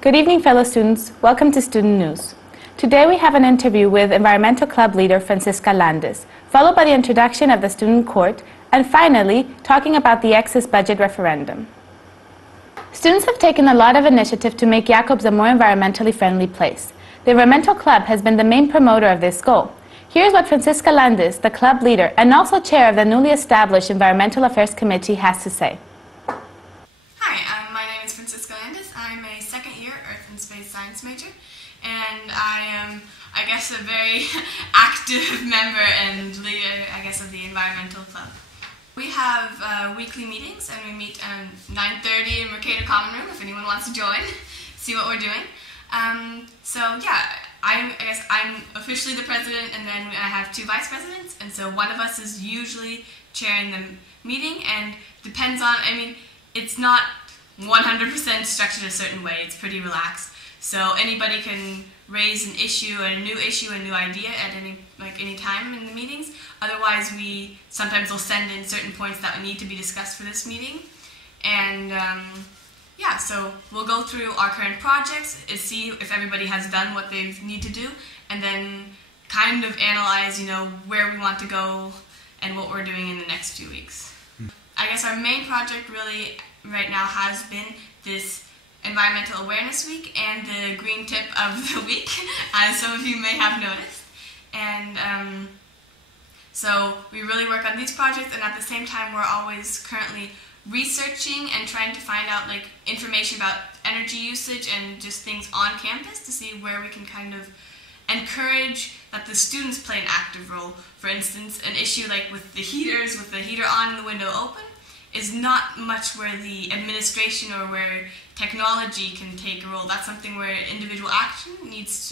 Good evening, fellow students. Welcome to Student News. Today we have an interview with Environmental Club leader Francisca Landis, followed by the introduction of the Student Court, and finally, talking about the Excess Budget referendum. Students have taken a lot of initiative to make Jacobs a more environmentally friendly place. The Environmental Club has been the main promoter of this goal. Here's what Francisca Landis, the club leader and also chair of the newly established Environmental Affairs Committee, has to say. Hi, my name is Francisca Landis. I'm a second-year Earth and Space Science major, and I am, I guess, a very active member and leader, I guess, of the Environmental Club. We have weekly meetings, and we meet at 9:30 in Mercator Common Room if anyone wants to join, see what we're doing. I guess I'm officially the president, and then I have two vice presidents, and so one of us is usually chairing the meeting, and depends on, it's not 100% structured a certain way. It's pretty relaxed. So anybody can raise an issue, a new idea at any time in the meetings. Otherwise, we sometimes will send in certain points that need to be discussed for this meeting. And so we'll go through our current projects, see if everybody has done what they need to do, and then kind of analyze, where we want to go and what we're doing in the next few weeks. I guess our main project really right now has been this Environmental Awareness Week and the Green Tip of the Week, as some of you may have noticed. And so we really work on these projects, and at the same time we're always currently researching and trying to find out information about energy usage and just things on campus to see where we can kind of encourage that the students play an active role. For instance, an issue like with the heaters, with the heater on and the window open, is not much where the administration or where technology can take a role. That's something where individual action is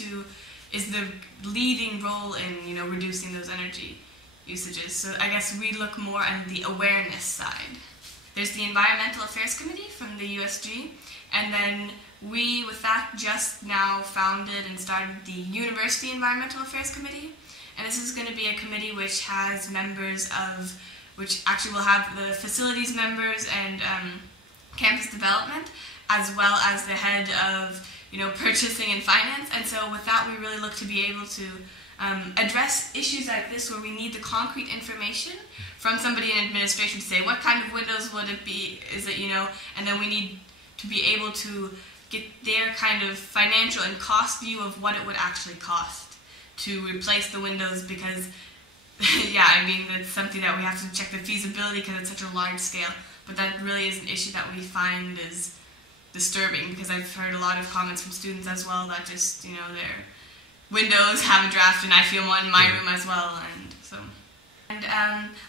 the leading role in reducing those energy usages. So I guess we look more on the awareness side. There's the Environmental Affairs Committee from the USG, and then we, with that, just now founded and started the University Environmental Affairs Committee. And this is going to be a committee which has members of, which actually will have the facilities members and campus development, as well as the head of purchasing and finance. And so with that, we really look to be able to address issues like this where we need the concrete information from somebody in administration to say what kind of windows would it be, and then we need to be able to get their kind of financial and cost view of what it would actually cost to replace the windows, because that's something that we have to check the feasibility because it's such a large scale. But that really is an issue that we find is disturbing, because I've heard a lot of comments from students as well that just, their windows have a draft, and I feel one in my room as well, and so. And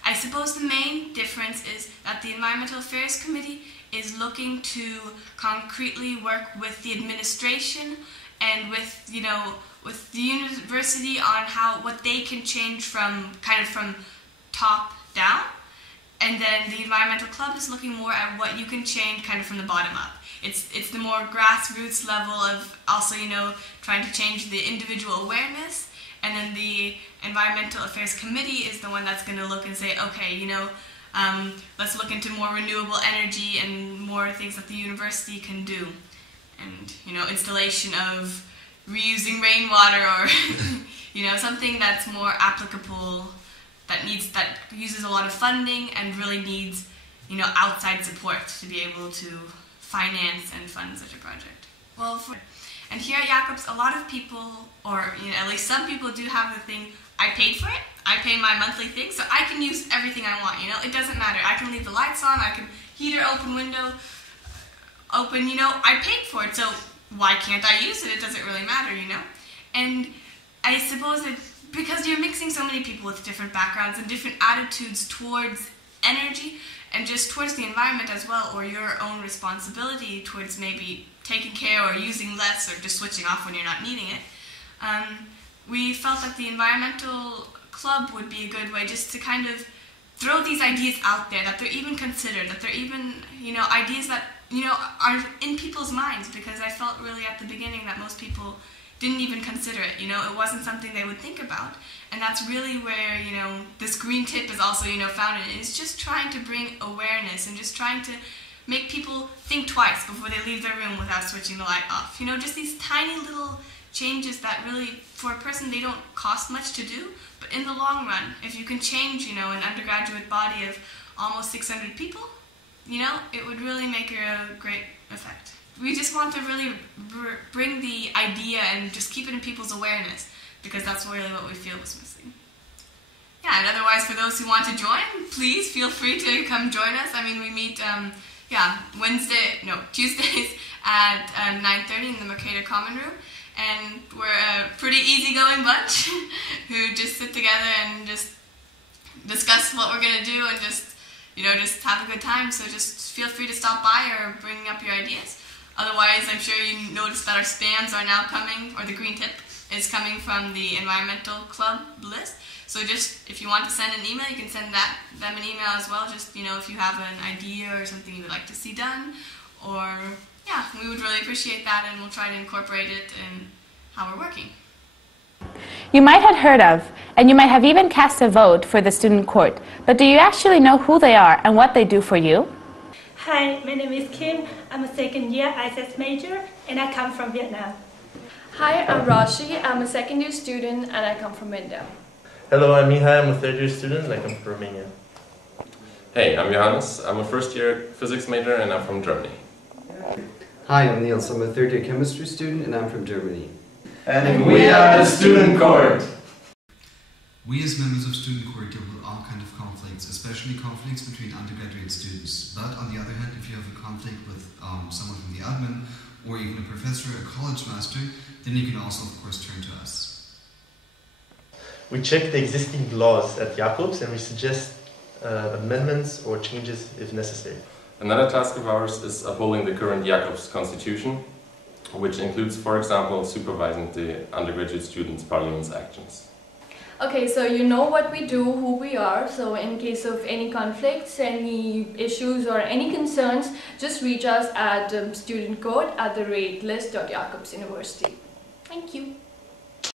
I suppose the main difference is that the Environmental Affairs Committee is looking to concretely work with the administration and with, with the university on what they can change from top down. And then the Environmental Club is looking more at what you can change kind of from the bottom up. It's the more grassroots level of also, trying to change the individual awareness. And then the Environmental Affairs Committee is the one that's going to look and say, okay, let's look into more renewable energy and more things that the university can do. And, installation of reusing rainwater or, something that's more applicable, that uses a lot of funding and really needs, outside support to be able to finance and fund such a project. And here at Jacobs, a lot of people, or at least some people, do have the thing, I paid for it, I pay my monthly thing, so I can use everything I want, it doesn't matter. I can leave the lights on, I can heater open, window open, I paid for it, so why can't I use it? It doesn't really matter, And I suppose that because you're mixing so many people with different backgrounds and different attitudes towards energy, and just towards the environment as well, or your own responsibility towards maybe taking care or using less or just switching off when you're not needing it, we felt that the Environmental Club would be a good way just to kind of throw these ideas out there, that they're even considered, that they're even, ideas that, are in people's minds, because I felt really at the beginning that most people didn't even consider it, it wasn't something they would think about. And that's really where, this green tip is also, founded. It's just trying to bring awareness and just trying to make people think twice before they leave their room without switching the light off. You know, just these tiny little changes that really, for a person, they don't cost much to do, but in the long run, if you can change, you know, an undergraduate body of almost 600 people, you know, it would really make a great effect. We just want to really bring the idea and just keep it in people's awareness, because that's really what we feel is missing. Yeah, and otherwise, for those who want to join, please feel free to come join us. I mean, we meet, Tuesdays at 9:30 in the Mercator Common Room, and we're a pretty easygoing bunch who just sit together and just discuss what we're going to do and just have a good time. So just feel free to stop by or bring up your ideas. Otherwise, I'm sure you noticed that our spams are now coming, or the green tip is coming from the environmental club list. So just, if you want to send an email, you can send them an email as well. Just, you know, if you have an idea or something you would like to see done, or, yeah, we would really appreciate that, and we'll try to incorporate it in how we're working. You might have heard of, and you might have even cast a vote for the student court, but do you actually know who they are and what they do for you? Hi, my name is Kim. I'm a second-year ISS major, and I come from Vietnam. Hi, I'm Rashi. I'm a second-year student, and I come from India. Hello, I'm Mihai. I'm a third-year student, and I come from Romania. Hey, I'm Johannes. I'm a first-year physics major, and I'm from Germany. Hi, I'm Niels. I'm a third-year chemistry student, and I'm from Germany. And we are the student court. We as members of student court deal with all kinds of conflicts, especially conflicts between undergraduate students. But on the other hand, if you have a conflict with someone from the admin, or even a professor, a college master, then you can also, of course, turn to us. We check the existing laws at Jacobs, and we suggest amendments or changes if necessary. Another task of ours is upholding the current Jacobs constitution, which includes, for example, supervising the undergraduate students' parliament's actions. Okay, so you know what we do, who we are, so in case of any conflicts, any issues or any concerns, just reach us at studentcourt@list.jacobsuniversity. Thank you.